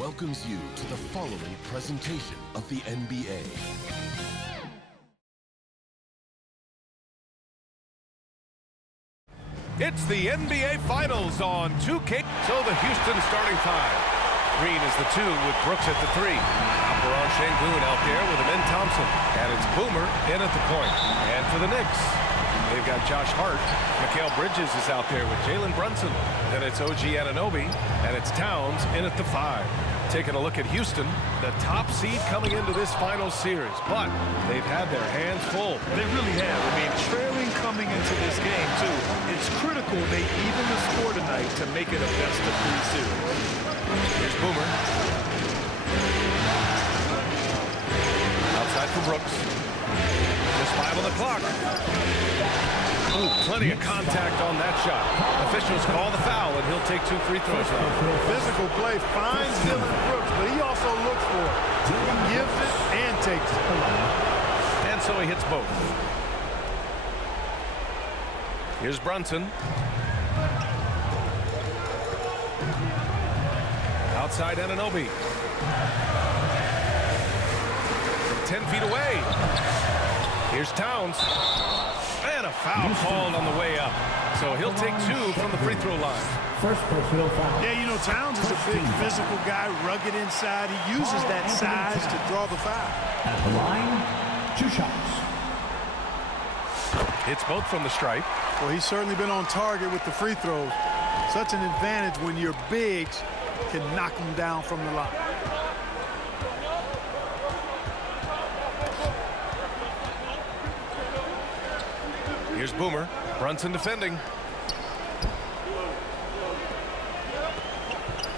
welcomes you to the following presentation of the NBA. It's the NBA Finals on 2K. So the Houston starting five. Green is the 2 with Brooks at the 3. Alperon Şengün out there with Amin Thompson. And it's Boomer in at the point. And for the Knicks, they've got Josh Hart. Mikal Bridges is out there with Jalen Brunson. Then it's OG Anunoby. And it's Towns in at the 5. Taking a look at Houston, the top seed coming into this final series. But they've had their hands full. They really have. I mean, trailing coming into this game, too. It's critical they even the score tonight to make it a best-of-3 series. Here's Boomer. Outside for Brooks. Just 5 on the clock. Ooh, plenty of contact on that shot. Officials call the foul, and he'll take 2 free throws now. Physical play finds Dillon Brooks, but he also looks for it. He gives it and takes it. And so he hits both. Here's Brunson. Outside Anunoby. From 10 feet away. Here's Towns. And a foul called on the way up. So he'll take 2 from the free throw line. First personal foul. Yeah, you know, Towns is a big physical guy, rugged inside. He uses that size to draw the foul. At the line, 2 shots. Hits both from the stripe. Well, he's certainly been on target with the free throws. Such an advantage when your bigs can knock them down from the line. Here's Boomer. Brunson defending.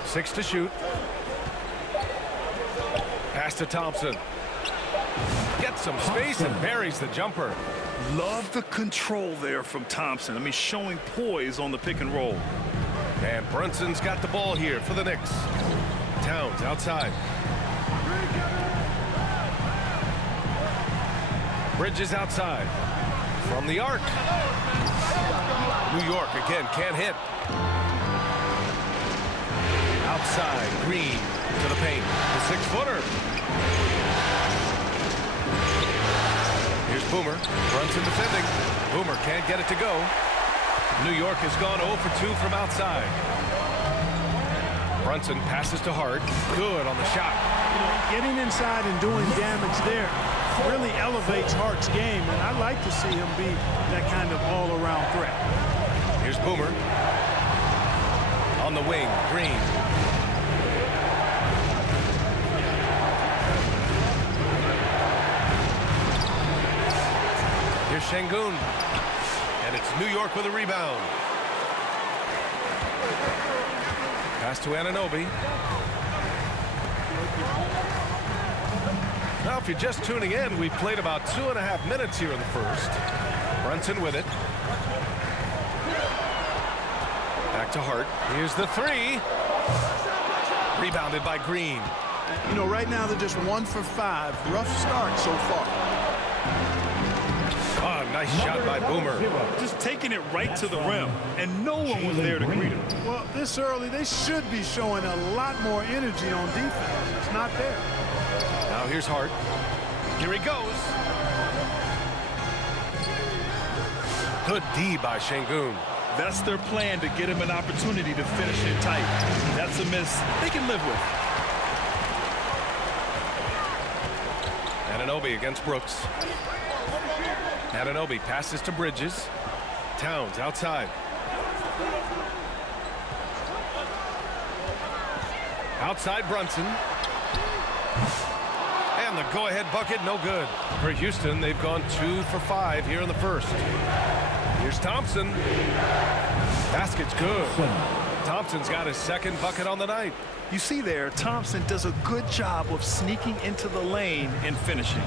6 to shoot. Pass to Thompson. Gets some space and buries the jumper. Love the control there from Thompson. I mean, showing poise on the pick and roll. And Brunson's got the ball here for the Knicks. Towns outside. Bridges outside. From the arc. New York again can't hit. Outside, Green to the paint. The 6-footer. Here's Boomer. Brunson defending. Boomer can't get it to go. New York has gone 0 for 2 from outside. Brunson passes to Hart. Good on the shot. You know, getting inside and doing damage there really elevates Hart's game, and I like to see him be that kind of all-around threat. Here's Boomer. On the wing, Green. Here's Şengün. And it's New York with a rebound. Pass to Anunoby. Now, if you're just tuning in, we've played about 2.5 minutes here in the first. Brunson with it. Back to Hart. Here's the 3. Rebounded by Green. You know, right now they're just 1 for 5. Rough start so far. Oh, nice shot by Boomer. Just taking it right to the rim, and no one was there to greet him. Well, this early, they should be showing a lot more energy on defense. It's not there. Now here's Hart. Here he goes. Good D by Şengün. That's their plan, to get him an opportunity to finish it tight. That's a miss they can live with. Anunoby against Brooks. Anunoby passes to Bridges. Towns outside. Outside Brunson. And the go-ahead bucket, no good. For Houston, they've gone 2 for 5 here in the first. Here's Thompson. Basket's good. Thompson's got his 2nd bucket on the night. You see there, Thompson does a good job of sneaking into the lane and finishing.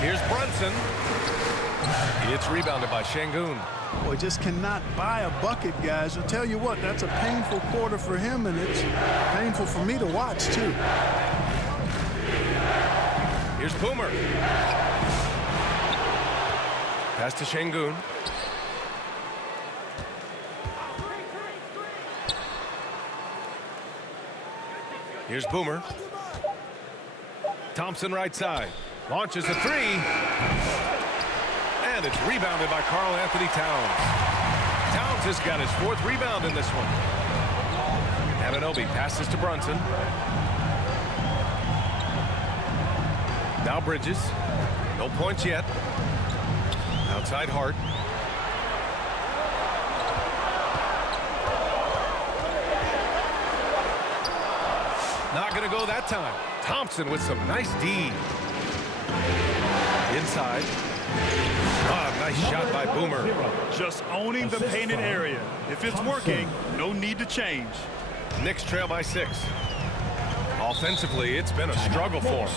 Here's Brunson. It's rebounded by Şengün. Boy, just cannot buy a bucket, guys. I'll tell you what, that's a painful quarter for him, and it's painful for me to watch, too. Here's Boomer. Pass to Şengün. Here's Boomer. Thompson right side. Launches a three. And it's rebounded by Karl Anthony Towns. Towns has got his 4th rebound in this one. Anunoby passes to Brunson. Now Bridges. No points yet. Outside Hart. Not going to go that time. Thompson with some nice D. Inside. Ah, nice shot by Boomer. Just owning the painted area. If it's working, no need to change. Knicks trail by 6. Offensively, it's been a struggle for them.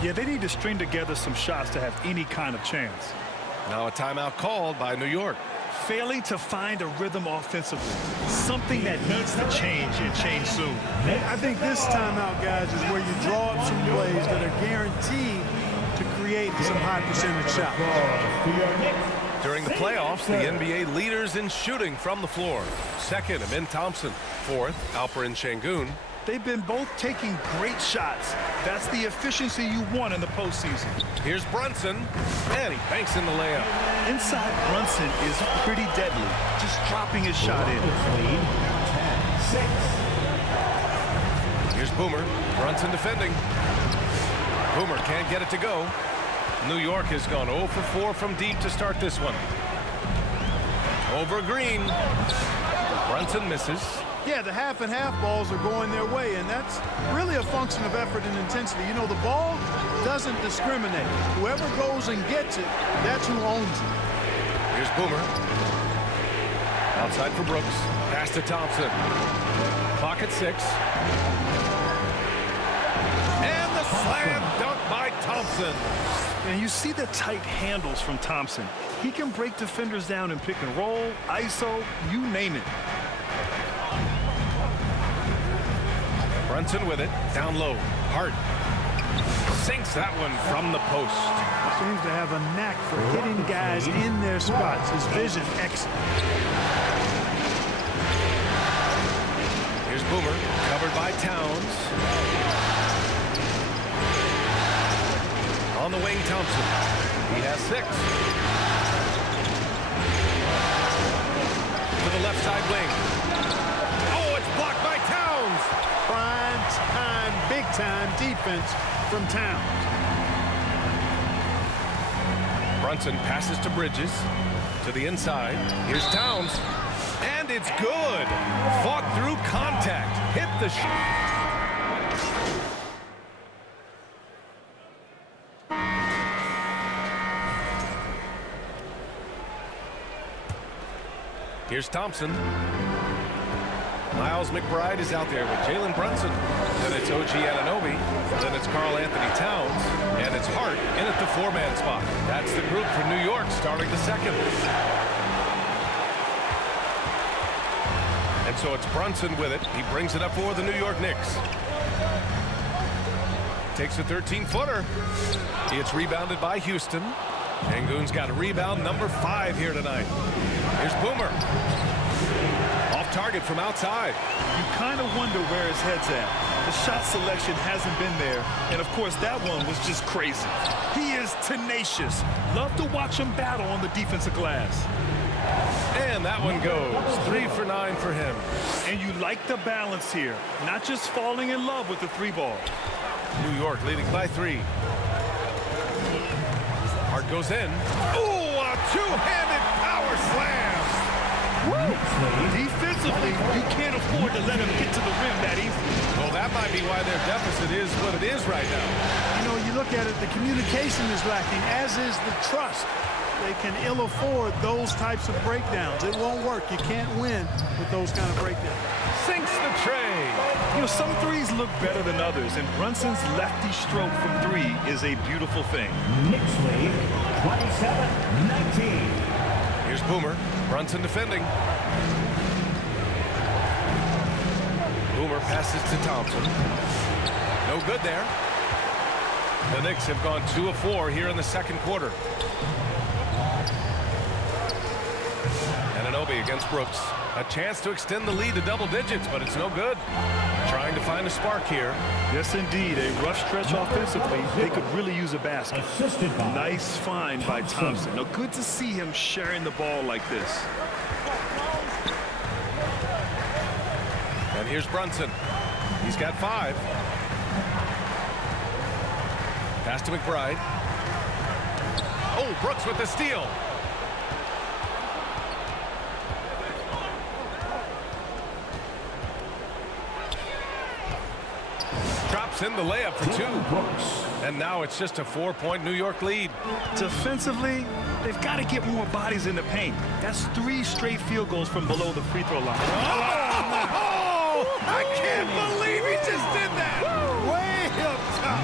Yeah, they need to string together some shots to have any kind of chance. Now a timeout called by New York. Failing to find a rhythm offensively. Something that needs to change and change soon. I think this timeout, guys, is where you draw up some plays that are guaranteed to create some high percentage shots. During the playoffs, the NBA leaders in shooting from the floor. 2nd, Amin Thompson. 4th, Alperen Şengün. They've been both taking great shots. That's the efficiency you want in the postseason. Here's Brunson, and he banks in the layup. Inside Brunson is pretty deadly, just dropping his shot in. Here's Boomer. Brunson defending. Boomer can't get it to go. New York has gone 0 for 4 from deep to start this one. Over Green. Brunson misses. Yeah, the half and half balls are going their way, and that's really a function of effort and intensity. You know, the ball doesn't discriminate. Whoever goes and gets it, that's who owns it. Here's Boomer. Outside for Brooks. Pass to Thompson. Clock at 6. And the slam dunk by Thompson. And you see the tight handles from Thompson. He can break defenders down in pick and roll, ISO, you name it. Brunson with it. Down low. Hart sinks that one from the post. Seems to have a knack for hitting guys in their spots. His vision excellent. Here's Boomer. Covered by Towns. On the wing, Thompson. He has 6. To the left side wing. Oh, it's blocked by Towns. Prime time, big time defense from Towns. Brunson passes to Bridges. To the inside. Here's Towns. And it's good. Fought through contact. Hit the shot. Here's Thompson. Miles McBride is out there with Jalen Brunson. Then it's OG Anunoby. Then it's Karl Anthony Towns. And it's Hart in at the 4-man spot. That's the group for New York starting the 2nd. And so it's Brunson with it. He brings it up for the New York Knicks. Takes a 13-footer. It's rebounded by Houston. Şengün's got a rebound number 5 here tonight. Here's Boomer. Off target from outside. You kind of wonder where his head's at. The shot selection hasn't been there. And, of course, that one was just crazy. He is tenacious. Love to watch him battle on the defensive glass. And that one goes. 3 for 9 for him. And you like the balance here. Not just falling in love with the 3-ball. New York leading by 3. Hart goes in. Oh, a two-handed power slam. Defensively, you can't afford to let him get to the rim that easily. Well, that might be why their deficit is what it is right now. You know, you look at it, the communication is lacking, as is the trust. They can ill afford those types of breakdowns. It won't work. You can't win with those kind of breakdowns. Sinks the tray. You know, some threes look better than others, and Brunson's lefty stroke from 3 is a beautiful thing. Knicks lead 27-19. Here's Boomer. Brunson defending. Boomer passes to Thompson. No good there. The Knicks have gone 2 of 4 here in the 2nd quarter. Anunoby against Brooks. A chance to extend the lead to double digits, but it's no good. Trying to find a spark here. Yes, indeed. A rough stretch offensively. They could really use a basket. Assisted by Nice find by Thompson. Now, good to see him sharing the ball like this. And here's Brunson. He's got 5. Pass to McBride. Oh, Brooks with the steal. Drops in the layup for 2. And now it's just a 4-point New York lead. Defensively, they've got to get more bodies in the paint. That's 3 straight field goals from below the free throw line. Oh, I can't believe he just did that. Way up top.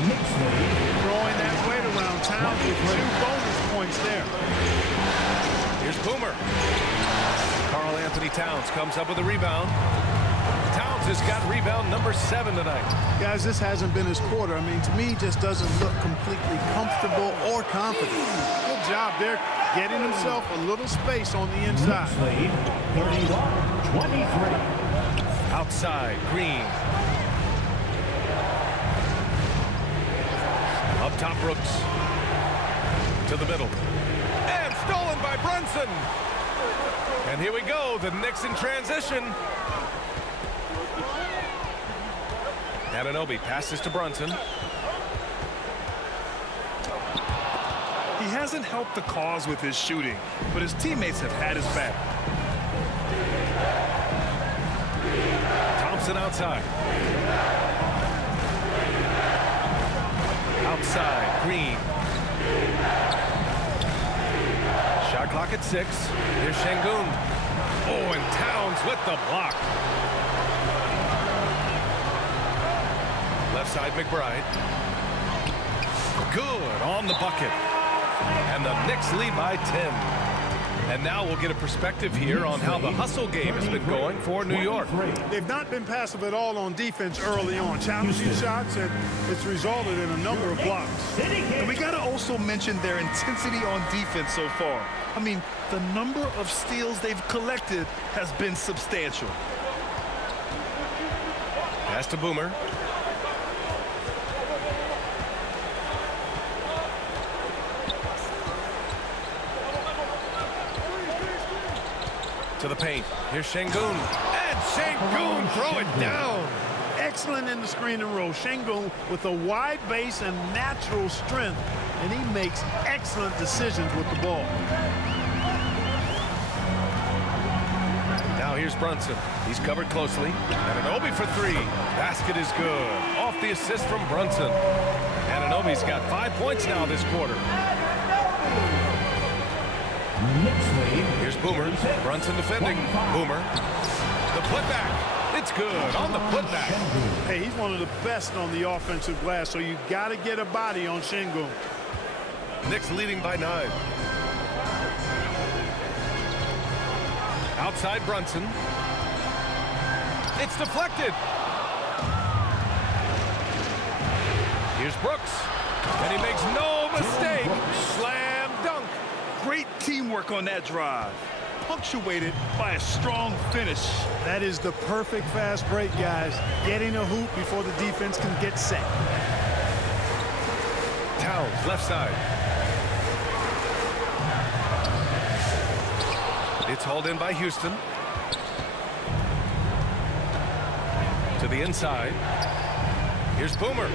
Throwing that weight around town with 2 bonus points there. Here's Boomer. Karl Anthony Towns comes up with a rebound. Towns has got rebound number 7 tonight. Guys, this hasn't been his quarter. I mean, to me, just doesn't look completely comfortable or confident. Good job there, getting himself a little space on the inside. lead 31-23. Outside, Green. Up top, Brooks. To the middle. And stolen by Brunson. And here we go, the Knicks in transition. Anunoby passes to Brunson. He hasn't helped the cause with his shooting, but his teammates have had his back. Thompson outside. Outside, Green. Shot clock at 6. Here's Şengün. Oh, and Towns with the block. Left side, McBride. Good on the bucket. And the Knicks lead by 10. And now we'll get a perspective here on how the hustle game has been going for New York. They've not been passive at all on defense early on. Challenging shots, and it's resulted in a number of blocks. And we got to also mention their intensity on defense so far. I mean, the number of steals they've collected has been substantial. Pass to Boomer. To the paint. Here's Şengün. And Şengün throw it down. Excellent in the screen and roll. Şengün with a wide base and natural strength, and he makes excellent decisions with the ball. Now here's Brunson. He's covered closely. Anunoby for 3. Basket is good. Off the assist from Brunson. Anunoby's got 5 points now this quarter. Here's Boomer. Brunson defending. Boomer. The putback. It's good on the putback. Hey, he's one of the best on the offensive glass, so you got to get a body on Şengün. Knicks leading by 9. Outside Brunson. It's deflected. Here's Brooks. And he makes no mistake. Slam dunk. Great teamwork on that drive, punctuated by a strong finish. That is the perfect fast break, guys. Getting a hoop before the defense can get set. Towns, left side. It's hauled in by Houston. To the inside. Here's Boomer.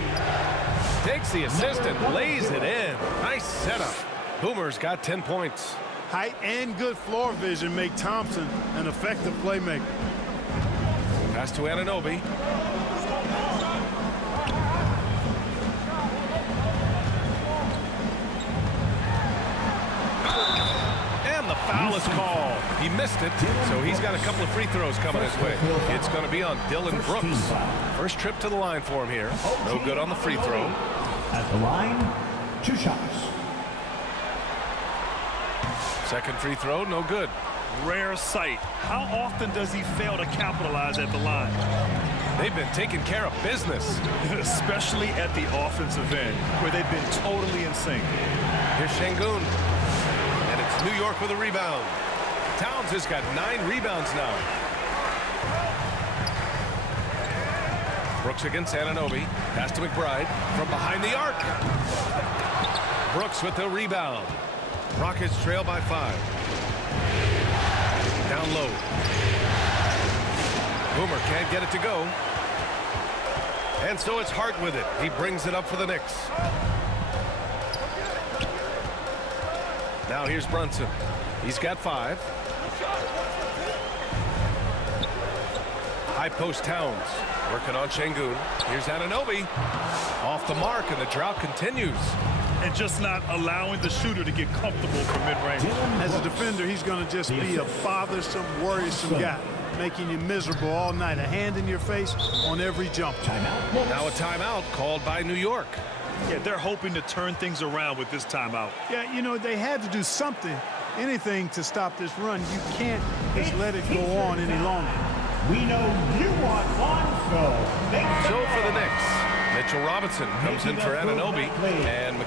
Takes the assist and lays it in. Nice setup. Boomer's got 10 points. Height and good floor vision make Thompson an effective playmaker. Pass to Anunoby. And the foul is called. He missed it, so he's got a couple of free throws coming his way. It's going to be on Dylan Brooks. First trip to the line for him here. No good on the free throw. At the line, 2 shots. Second free throw, no good. Rare sight. How often does he fail to capitalize at the line? They've been taking care of business. Especially at the offensive end, where they've been totally in sync. Here's Şengün. And it's New York with a rebound. Towns has got 9 rebounds now. Brooks against Anunoby. Pass to McBride from behind the arc. Brooks with the rebound. Rockets trail by 5. Down low. Boomer can't get it to go. And so it's Hart with it. He brings it up for the Knicks. Now here's Brunson. He's got 5. High post Towns. Working on Şengün. Here's Anunoby. Off the mark, and the drought continues. And just not allowing the shooter to get comfortable from mid-range. As a defender, he's going to just be a bothersome, worrisome guy, making you miserable all night. A hand in your face on every jump. Now a timeout called by New York. Yeah, they're hoping to turn things around with this timeout. Yeah, you know, they had to do something, anything to stop this run. You can't just let it go on any longer. We know you want one, So for the Knicks, Mitchell Robinson comes in for Anunoby, and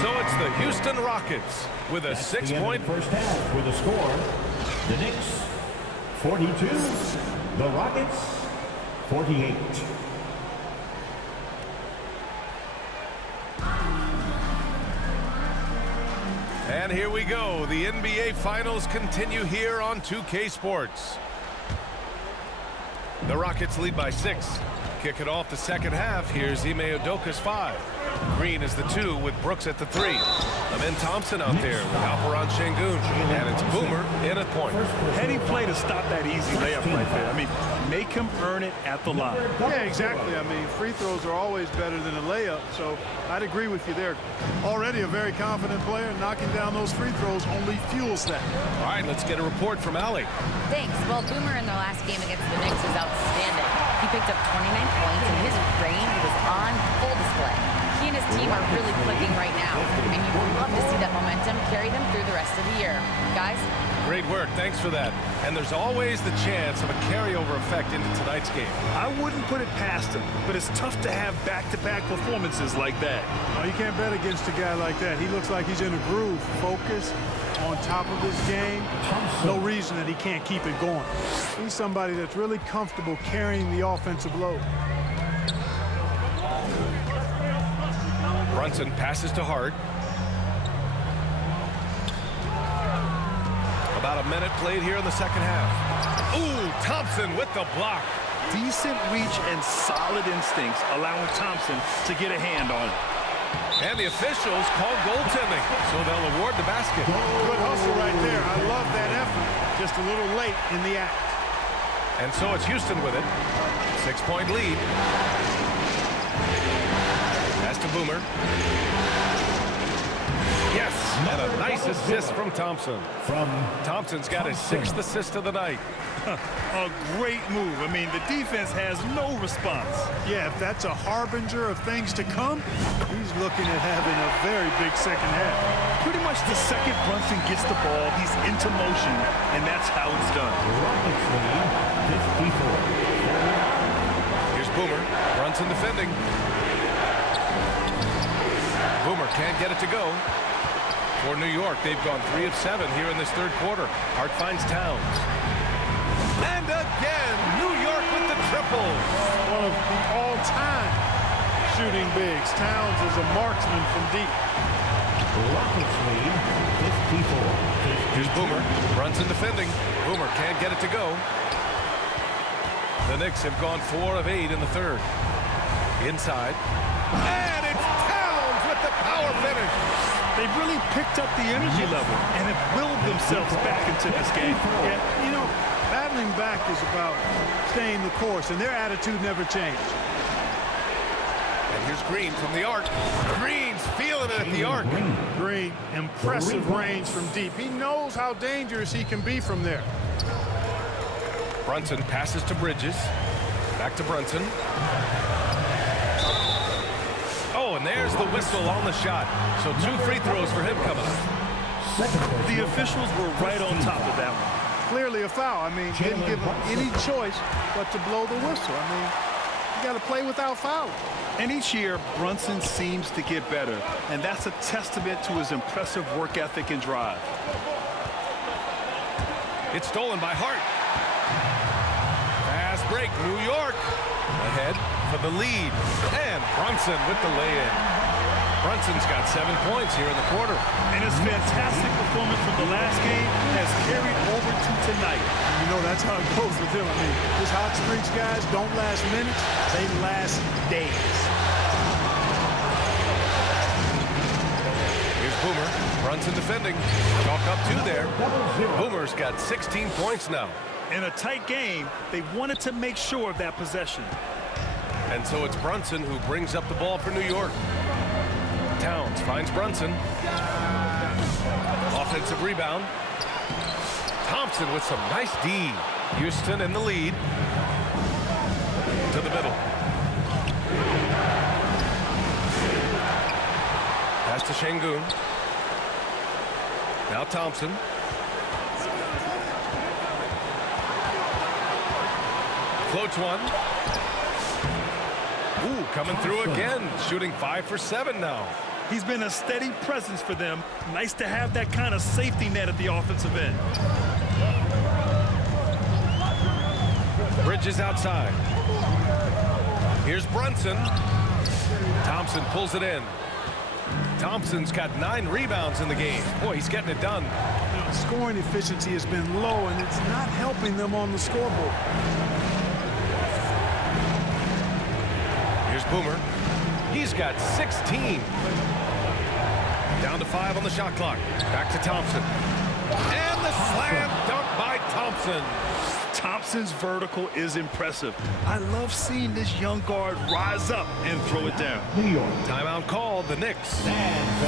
so it's the Houston Rockets with a 6-point first half with a score. The Knicks 42, the Rockets 48. And here we go. The NBA Finals continue here on 2K Sports. The Rockets lead by 6. Kick it off the second half. Here's Ime Udoka's 5. Green is the 2 with Brooks at the 3. Amen Thompson out there with Alperen Şengün. And it's Boomer in at point. Heady play to stop that easy layup right there. I mean, make him earn it at the line. Yeah, exactly. I mean, free throws are always better than a layup, so I'd agree with you there. Already a very confident player, knocking down those free throws only fuels that. All right, let's get a report from Allie. Thanks. Well, Boomer in their last game against the Knicks was outstanding. He picked up 29 points, and his range was on full display. He and his team are really clicking right now, and you would love to see that momentum carry them through the rest of the year. Guys? Great work. Thanks for that. And there's always the chance of a carryover effect into tonight's game. I wouldn't put it past him, but it's tough to have back-to-back performances like that. Oh, you can't bet against a guy like that. He looks like he's in a groove, focused, on top of his game. No reason that he can't keep it going. He's somebody that's really comfortable carrying the offensive load. Brunson passes to Hart. About a minute played here in the second half. Ooh, Thompson with the block. Decent reach and solid instincts, allowing Thompson to get a hand on it. And the officials call goaltending, so they'll award the basket. Good hustle right there. I love that effort. Just a little late in the act. And so it's Houston with it. 6-point lead. Pass to Boomer. Yes, and a nice assist from Thompson. Thompson's got his 6th assist of the night. A great move. I mean, the defense has no response. Yeah, if that's a harbinger of things to come, he's looking at having a very big second half. Pretty much the second Brunson gets the ball, he's into motion, and that's how it's done. Rockets lead 54. Here's Boomer. Brunson defending. Boomer can't get it to go. For New York, they've gone 3 of 7 here in this third quarter. Hart finds Towns. And again, New York with the triple. One of the all-time shooting bigs. Towns is a marksman from deep. Rockets lead 54. Here's Boomer. Brunson defending. Boomer can't get it to go. The Knicks have gone 4 of 8 in the third. Inside. And it's Towns with the power finish. They've really picked up the energy level and have willed themselves back into this game. Yeah, you know, battling back is about staying the course, and their attitude never changed. And here's Green from the arc. Green's feeling it at the arc. Green, impressive range from deep. He knows how dangerous he can be from there. Brunson passes to Bridges. Back to Brunson. Oh, and there's the whistle on the shot. So 2 free throws for him coming up. The officials were right on top of that one. Clearly a foul. I mean, didn't give him any choice but to blow the whistle. I mean, you got to play without fouling. And each year, Brunson seems to get better, and that's a testament to his impressive work ethic and drive. It's stolen by Hart. break. New York ahead for the lead. And Brunson with the lay-in. Brunson's got 7 points here in the quarter. And his fantastic performance from the last game has carried over to tonight. You know, that's how it goes with him. I mean, his hot streaks, guys, don't last minutes. They last days. Here's Boomer. Brunson defending. Chalk up 2 there. Boomer's got 16 points now. In a tight game, they wanted to make sure of that possession. And so it's Brunson who brings up the ball for New York. Towns finds Brunson. Offensive rebound. Thompson with some nice D. Houston in the lead. To the middle. Pass to Şengün. Now Thompson. Floats one. Ooh, coming through again. Shooting 5 for 7 now. He's been a steady presence for them. Nice to have that kind of safety net at the offensive end. Bridges outside. Here's Brunson. Thompson pulls it in. Thompson's got 9 rebounds in the game. Boy, he's getting it done. You know, scoring efficiency has been low, and it's not helping them on the scoreboard. Here's Boomer. He's got 16. Down to 5 on the shot clock. Back to Thompson. And the slam dunk by Thompson. Thompson's vertical is impressive. I love seeing this young guard rise up and throw it down. New York. Timeout called, the Knicks.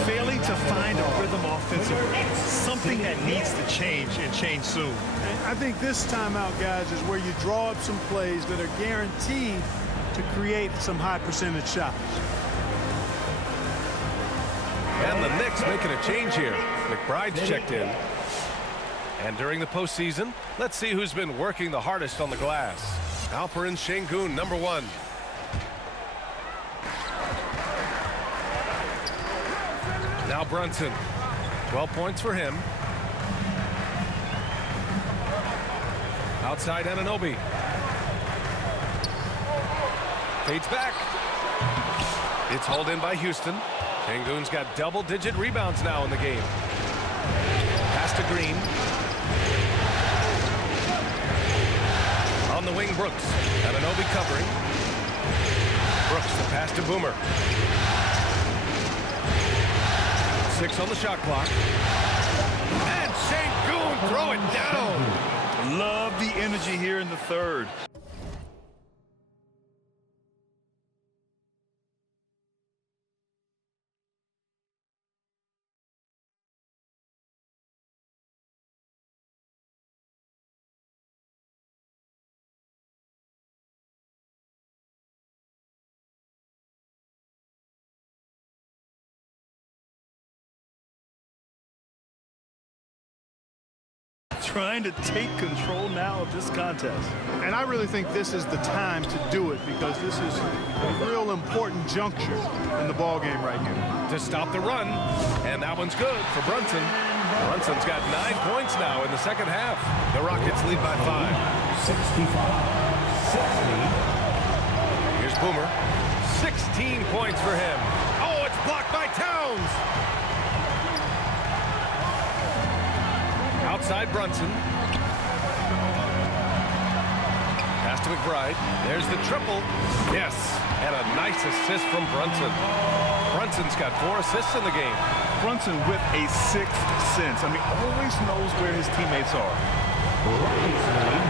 Failing to find a rhythm offensively. Something that needs to change and change soon. And I think this timeout, guys, is where you draw up some plays that are guaranteed to create some high percentage shots. And the Knicks making a change here. McBride's checked in. And during the postseason, let's see who's been working the hardest on the glass. Alperen Şengün, number 1. Now Brunson. 12 points for him. Outside Anunoby. Fades back. It's hauled in by Houston. Şengün's got double-digit rebounds now in the game. Pass to Green. On the wing, Brooks. Anunoby covering. Brooks, the pass to Boomer. 6 on the shot clock. And Şengün throw it down. Love the energy here in the third. Trying to take control now of this contest. And I really think this is the time to do it because this is a real important juncture in the ball game right here. To stop the run, and that one's good for Brunson. Brunson's got 9 points now in the second half. The Rockets lead by 5. 65-60. Here's Boomer. 16 points for him. Oh, it's blocked by Towns. Outside Brunson. Pass to McBride. There's the triple. Yes, and a nice assist from Brunson. Brunson's got 4 assists in the game. Brunson with a 6th sense. I mean, always knows where his teammates are. Rockets lead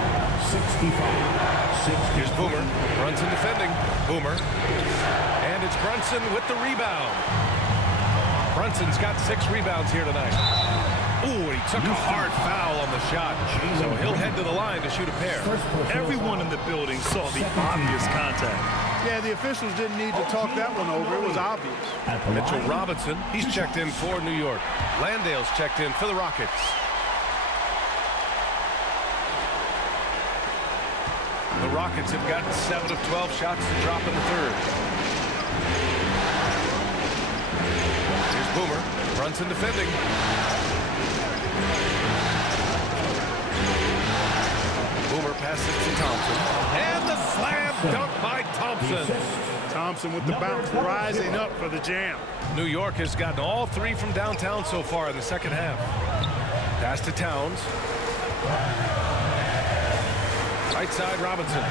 65-60. Here's Boomer. Brunson defending. Boomer. And it's Brunson with the rebound. Brunson's got 6 rebounds here tonight. Ooh, and he took a hard foul on the shot. So he'll head to the line to shoot a pair. Everyone in the building saw the obvious contact. Yeah, the officials didn't need to talk that one over. It was obvious. Mitchell Robinson, he's checked in for New York. Landale's checked in for the Rockets. The Rockets have gotten 7 of 12 shots to drop in the third. Here's Boomer. Brunson defending. Boomer passes to Thompson. And the slam dunk by Thompson. Thompson with the bounce, rising up for the jam. New York has gotten all three from downtown so far in the second half. Pass to Towns. Right side, Robinson.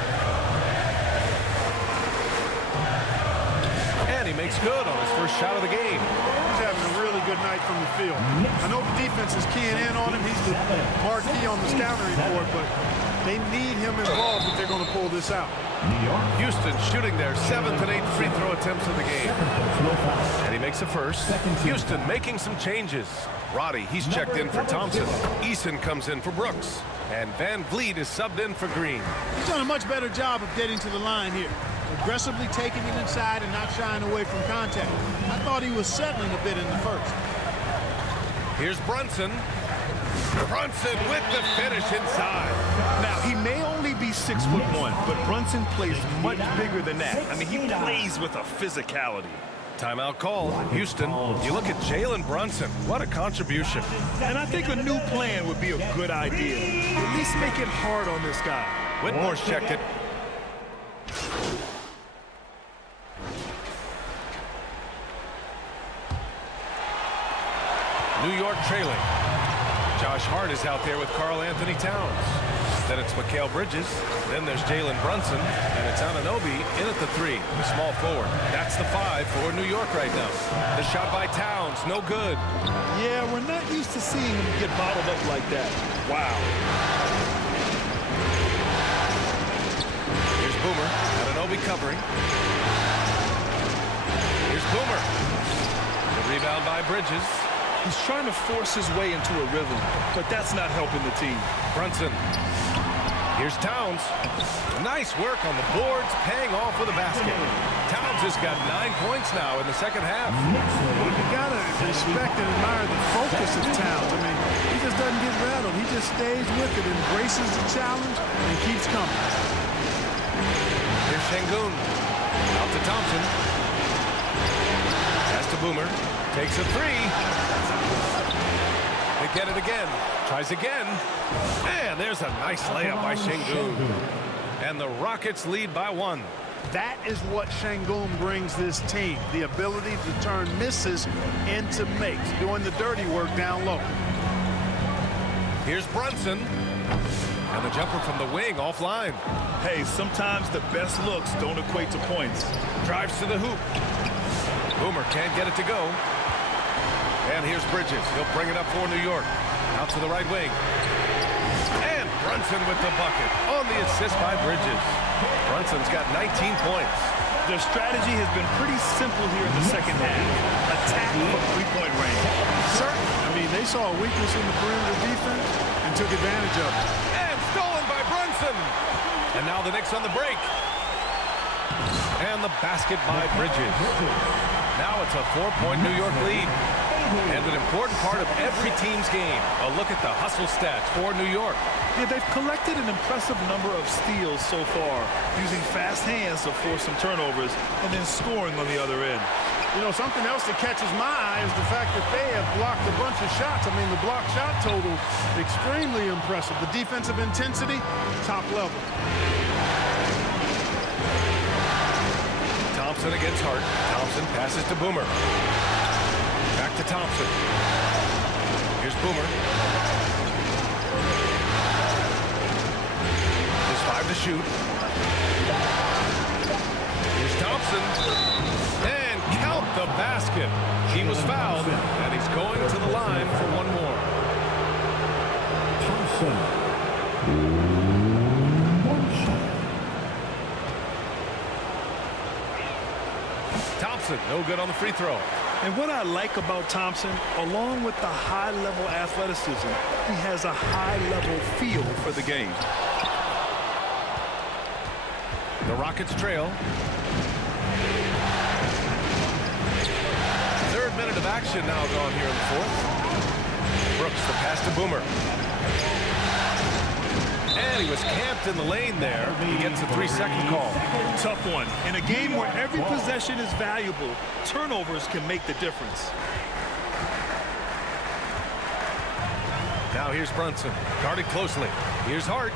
And he makes good on his first shot of the game. He's having a really good night from the field. I know the defense is keying in on him. He's the marquee on the scouting report, but they need him involved if they're going to pull this out. Houston shooting their 7th and 8th free throw attempts of the game. And he makes the first. Houston making some changes. Roddy, he's checked in for Thompson. Eason comes in for Brooks. And Van Vliet is subbed in for Green. He's done a much better job of getting to the line here. Aggressively taking it inside and not shying away from contact. I thought he was settling a bit in the first. Here's Brunson. Brunson with the finish inside. Now, he may only be 6'1", but Brunson plays much bigger than that. I mean, he plays with a physicality. Timeout called. Houston, you look at Jalen Brunson. What a contribution. And I think a new plan would be a good idea. At least make it hard on this guy. Whitmore's checked it. New York trailing. Josh Hart is out there with Karl Anthony Towns. Then it's Mikal Bridges. Then there's Jalen Brunson. And it's Anunoby in at the 3, the small forward. That's the 5 for New York right now. The shot by Towns, no good. Yeah, we're not used to seeing him get bottled up like that. Wow. Here's Boomer. Anunoby covering. Here's Boomer. The rebound by Bridges. He's trying to force his way into a rhythm, but that's not helping the team. Brunson. Here's Towns. Nice work on the boards, paying off with a basket. Towns has got 9 points now in the second half. You gotta respect and admire the focus of Towns. I mean, he just doesn't get rattled. He just stays with it, embraces the challenge, and keeps coming. Here's Şengün. Out to Thompson. Pass to Boomer. Takes a 3. They get it again. Tries again. And there's a nice layup by Şengün. And the Rockets lead by 1. That is what Şengün brings this team. The ability to turn misses into makes. Doing the dirty work down low. Here's Brunson. And the jumper from the wing offline. Hey, sometimes the best looks don't equate to points. Drives to the hoop. Boomer can't get it to go. And here's Bridges. He'll bring it up for New York. Out to the right wing. And Brunson with the bucket on the assist by Bridges. Brunson's got 19 points. Their strategy has been pretty simple here in the second half. Attack from three-point range. Certainly. I mean, they saw a weakness in the perimeter defense and took advantage of it. And stolen by Brunson. And now the Knicks on the break. And the basket by Bridges. Now it's a 4-point New York lead. And an important part of every team's game. A look at the hustle stats for New York. Yeah, they've collected an impressive number of steals so far, using fast hands to force some turnovers and then scoring on the other end. You know, something else that catches my eye is the fact that they have blocked a bunch of shots. I mean, the block shot total, extremely impressive. The defensive intensity, top level. Thompson against Hart. Thompson passes to Boomer. Back to Thompson. Here's Boomer. There's 5 to shoot. Here's Thompson. And count the basket. He was fouled, and he's going to the line for one more. Thompson, no good on the free throw. And what I like about Thompson, along with the high-level athleticism, he has a high-level feel for the game. The Rockets trail. Third minute of action now gone here in the fourth. Brooks, the pass to Boomer. And he was camped in the lane there. He gets a 3-second call. Tough one. In a game where every possession is valuable, turnovers can make the difference. Now here's Brunson. Guarded closely. Here's Hart.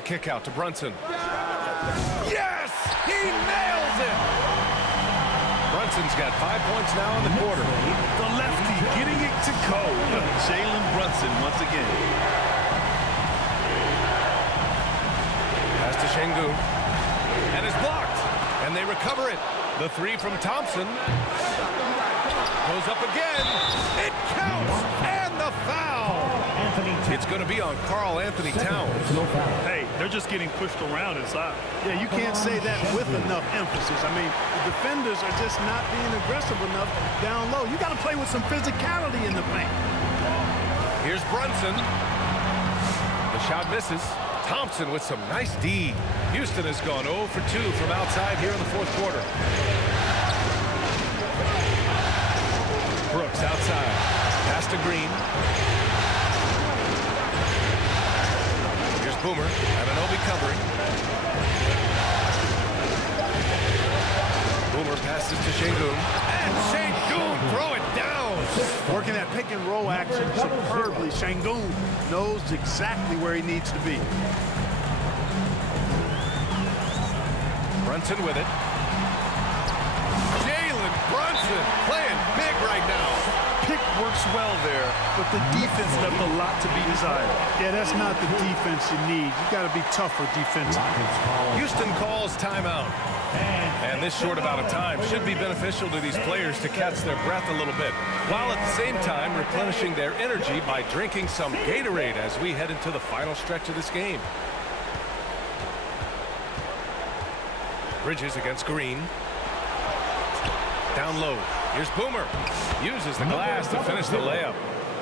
The kick out to Brunson. Yes! He nails it! Brunson's got 5 points now in the quarter. The lefty getting it to go. Jalen Brunson once again. Pass to Şengün. And is blocked. And they recover it. The three from Thompson. Goes up again. It counts. And the foul. It's going to be on Karl Anthony Towns. Hey, they're just getting pushed around inside. Yeah, you can't say that with enough emphasis. I mean, the defenders are just not being aggressive enough down low. You got to play with some physicality in the paint. Here's Brunson. The shot misses. Thompson with some nice D. Houston has gone 0 for 2 from outside here in the fourth quarter. Brooks outside. Pass to Green. Here's Boomer. Anunoby covering. Boomer passes to Şengün. And Şengün throw it down. Working that pick and roll action superbly. Şengün knows exactly where he needs to be. Brunson with it. Jalen Brunson playing big right now. Pick works well there, but the defense left a lot to be desired. Yeah, that's not the defense you need. You got to be tougher defensively. Houston calls timeout. And this short amount of time should be beneficial to these players to catch their breath a little bit, while at the same time replenishing their energy by drinking some Gatorade as we head into the final stretch of this game. Bridges against Green. Down low. Here's Boomer. Uses the glass to finish the layup.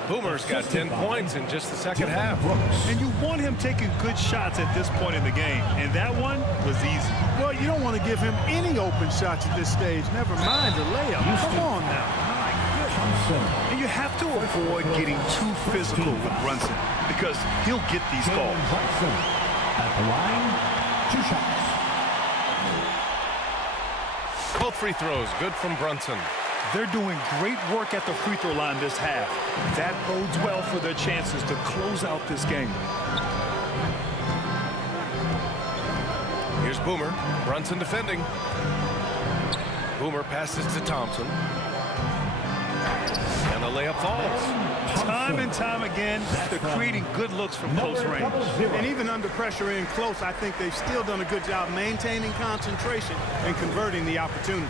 Boomer's got 10 points in just the second half. And you want him taking good shots at this point in the game, and that one was easy. Well, you don't want to give him any open shots at this stage. Never mind the layup. Come on now. And you have to avoid getting too physical with Brunson because he'll get these calls. At the line, 2 shots. Both free throws good from Brunson. They're doing great work at the free throw line this half. That bodes well for their chances to close out this game. Here's Boomer. Brunson defending. Boomer passes to Thompson. And the layup falls. Time and time again, they're creating good looks from close range. And even under pressure in close, I think they've still done a good job maintaining concentration and converting the opportunities.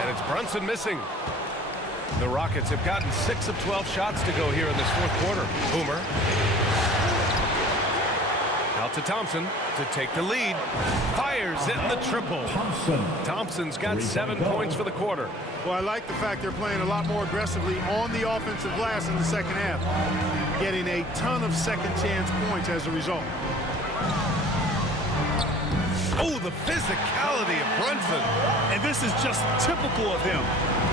And it's Brunson missing. The Rockets have gotten 6 of 12 shots to go here in this fourth quarter. Boomer. Out to Thompson to take the lead. Fires in the triple. Thompson's got 7 points for the quarter. Well, I like the fact they're playing a lot more aggressively on the offensive glass in the second half, getting a ton of second chance points as a result. Oh, the physicality of Brunson. And this is just typical of him.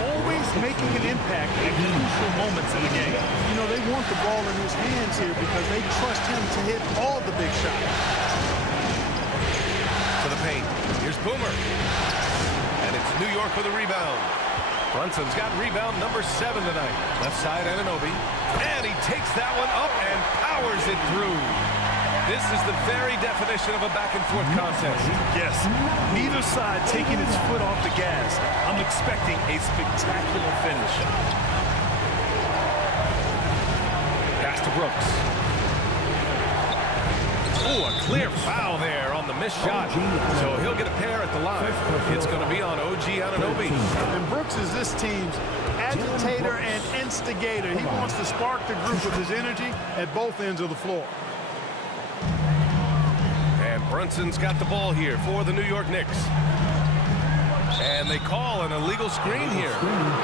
Always making an impact at crucial moments in the game. You know, they want the ball in his hands here because they trust him to hit all the big shots. To the paint. Here's Boomer. And it's New York with a rebound. Brunson's got rebound number 7 tonight. Left side, Anunoby. And he takes that one up and powers it through. This is the very definition of a back-and-forth contest. Yes, neither side taking its foot off the gas. I'm expecting a spectacular finish. Pass to Brooks. Oh, a clear foul there on the missed shot. So he'll get a pair at the line. It's going to be on OG Anunoby. And Brooks is this team's agitator and instigator. He wants to spark the group with his energy at both ends of the floor. And Brunson's got the ball here for the New York Knicks. And they call an illegal screen here.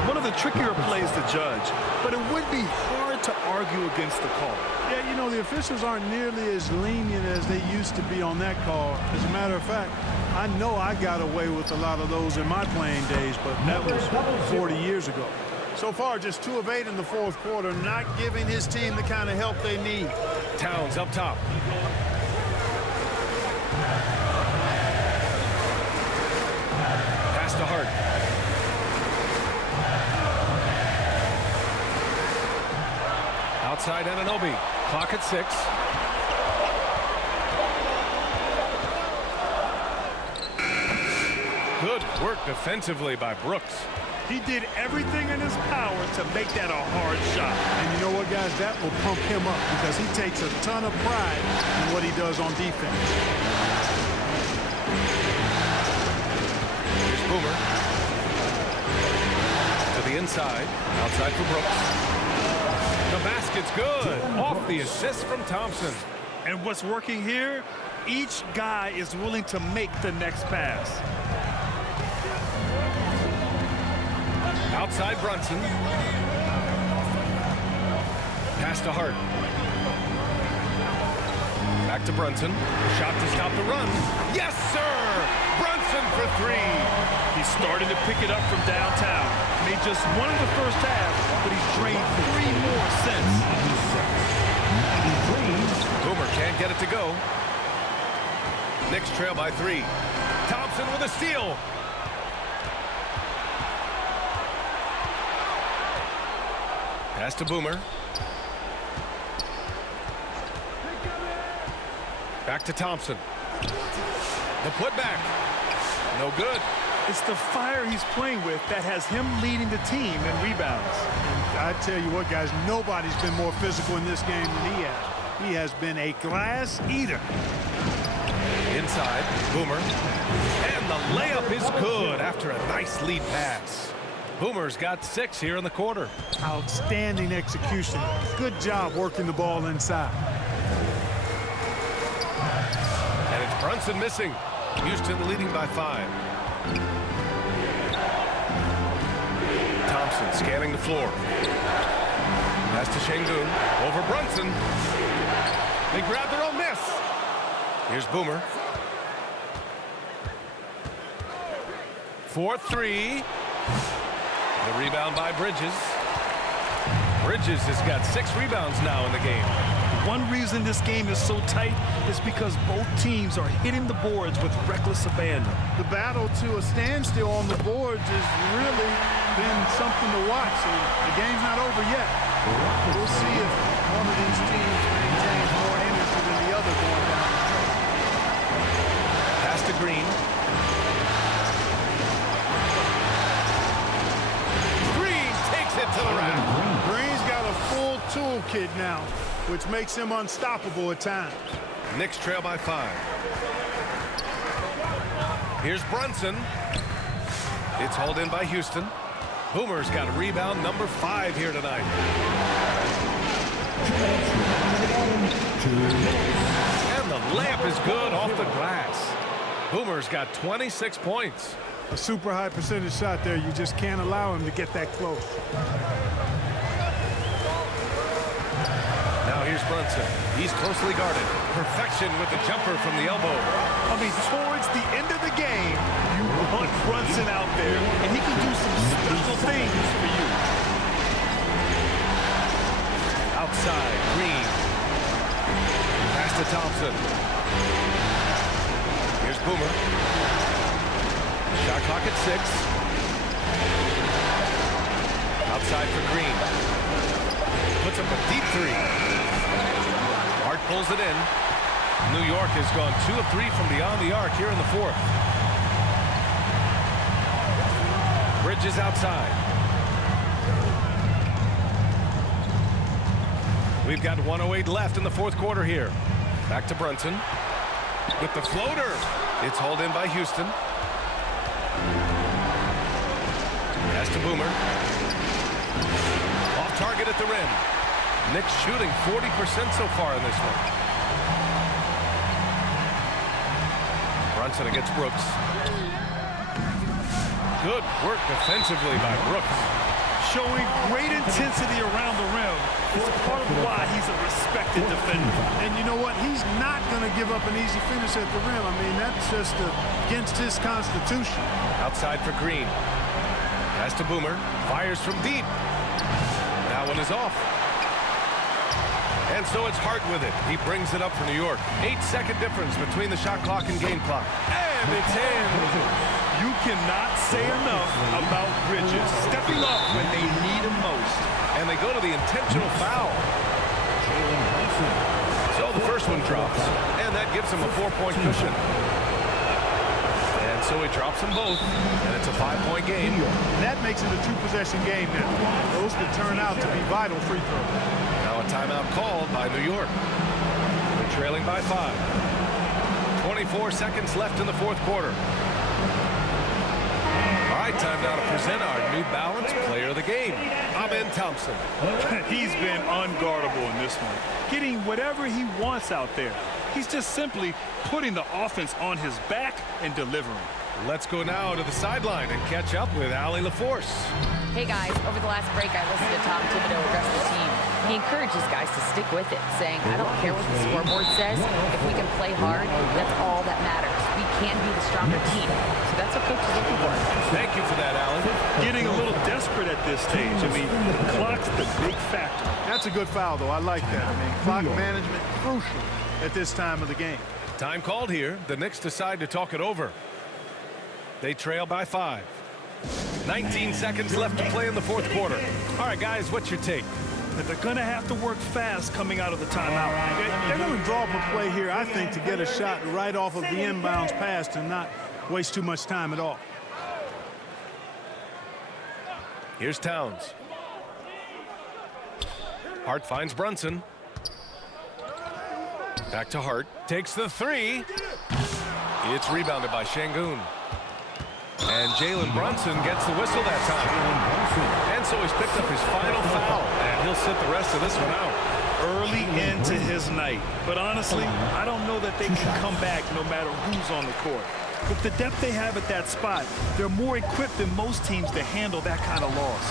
One of the trickier plays to judge, but it would be hard to argue against the call. Yeah, you know, the officials aren't nearly as lenient as they used to be on that call. As a matter of fact, I know I got away with a lot of those in my playing days, but that was 40 years ago. So far, just 2 of 8 in the fourth quarter, not giving his team the kind of help they need. Towns up top. Pass to Hart. Outside Anunoby. Clock at 6. work defensively by Brooks. He did everything in his power to make that a hard shot. And you know what, guys? That will pump him up because he takes a ton of pride in what he does on defense. Here's Boomer. To the inside. Outside for Brooks. The basket's good. Off the assist from Thompson. And what's working here, each guy is willing to make the next pass. Outside Brunson. Pass to Hart. Back to Brunson. Shot to stop the run. Yes, sir! Brunson for three. He's starting to pick it up from downtown. Made just one in the first half, but he's drained 3 more since. Boomer can't get it to go. Knicks trail by 3. Thompson with a steal. Pass to Boomer. Back to Thompson. The putback. No good. It's the fire he's playing with that has him leading the team in rebounds. And I tell you what, guys, nobody's been more physical in this game than he has. He has been a glass eater. Inside, Boomer. And the layup is good after a nice lead pass. Boomer's got 6 here in the quarter. Outstanding execution. Good job working the ball inside. And it's Brunson missing. Houston leading by 5. Thompson scanning the floor. Pass to Şengün. Over Brunson. They grab their own miss. Here's Boomer. 4-3. The rebound by Bridges. Bridges has got 6 rebounds now in the game. One reason this game is so tight is because both teams are hitting the boards with reckless abandon. The battle to a standstill on the boards has really been something to watch. So the game's not over yet. We'll see if one of these teams maintains more energy than the other going down the stretch. Pass to Green. Green takes it to the rack. Green's got a full toolkit now, which makes him unstoppable at times. Knicks trail by 5. Here's Brunson. It's hauled in by Houston. Boomer's got a rebound number 5 here tonight. And the layup is good off the glass. Boomer's got 26 points. A super high percentage shot there. You just can't allow him to get that close. Now here's Brunson. He's closely guarded. Perfection with the jumper from the elbow. I mean, towards the end of the game, you want Brunson out there, and he can do some special things for you. Outside, Green. Pass to Thompson. Here's Boomer. Shot clock at 6. Outside for Green. Puts up a deep 3. Hart pulls it in. New York has gone 2 of 3 from beyond the arc here in the 4th. Bridges outside. We've got 1:08 left in the 4th quarter here. Back to Brunson. With the floater. It's hauled in by Houston. Pass to Boomer. Off target at the rim. Knicks shooting 40% so far in this one. Brunson against Brooks. Good work defensively by Brooks. Showing great intensity around the rim. It's part of why he's a respected defender. And you know what? He's not going to give up an easy finish at the rim. I mean, that's just against his constitution. Outside for Green. Pass to Boomer. Fires from deep. That one is off. And so it's Hart with it. He brings it up for New York. 8-second difference between the shot clock and game clock. And it's in. You cannot say enough about Bridges stepping up when they need him most. And they go to the intentional foul. So the first one drops. And that gives him a 4-point cushion. And so he drops them both, and it's a 5-point game. And that makes it a two-possession game now. Those could turn out to be vital free throws. Now a timeout called by New York. They're trailing by 5. 24 seconds left in the fourth quarter. All right, time now to present our New Balance Player of the Game, Ben Thompson. He's been unguardable in this one, getting whatever he wants out there. He's just simply putting the offense on his back and delivering. Let's go now to the sideline and catch up with Allie LaForce. Hey guys, over the last break I listened to Tom Thibodeau address the team. He encourages guys to stick with it, saying, I don't care what the scoreboard says. If we can play hard, that's all that matters. We can be the stronger team. So that's what coach is looking for. Thank you for that, Allie. Getting a little desperate at this stage. I mean, the clock's the big factor. That's a good foul, though. I like that. I mean, clock management crucial at this time of the game. Time called here. The Knicks decide to talk it over. They trail by 5. 19 seconds left to play in the fourth quarter. All right, guys, what's your take? But they're going to have to work fast coming out of the timeout. They're going to draw up a play here, I think, to get a shot right off of the inbounds pass and not waste too much time at all. Here's Towns. Hart finds Brunson. Back to Hart. Takes the 3. It's rebounded by Şengün. And Jalen Brunson gets the whistle that time. And so he's picked up his final foul. And he'll sit the rest of this one out. Early into his night. But honestly, I don't know that they can come back no matter who's on the court. With the depth they have at that spot, they're more equipped than most teams to handle that kind of loss.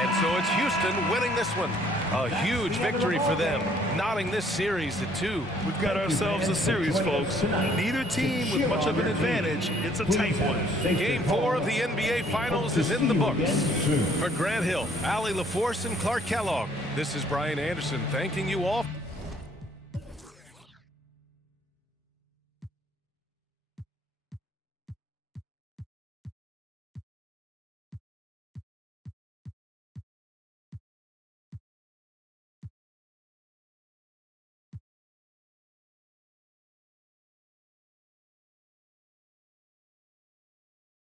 And so it's Houston winning this one. A huge victory for them, knotting this series to 2. We've got ourselves a series, folks. Neither team with much of an advantage. It's a tight one. Game 4 of the NBA Finals is in the books. For Grant Hill, Allie LaForce, and Clark Kellogg, this is Brian Anderson thanking you all.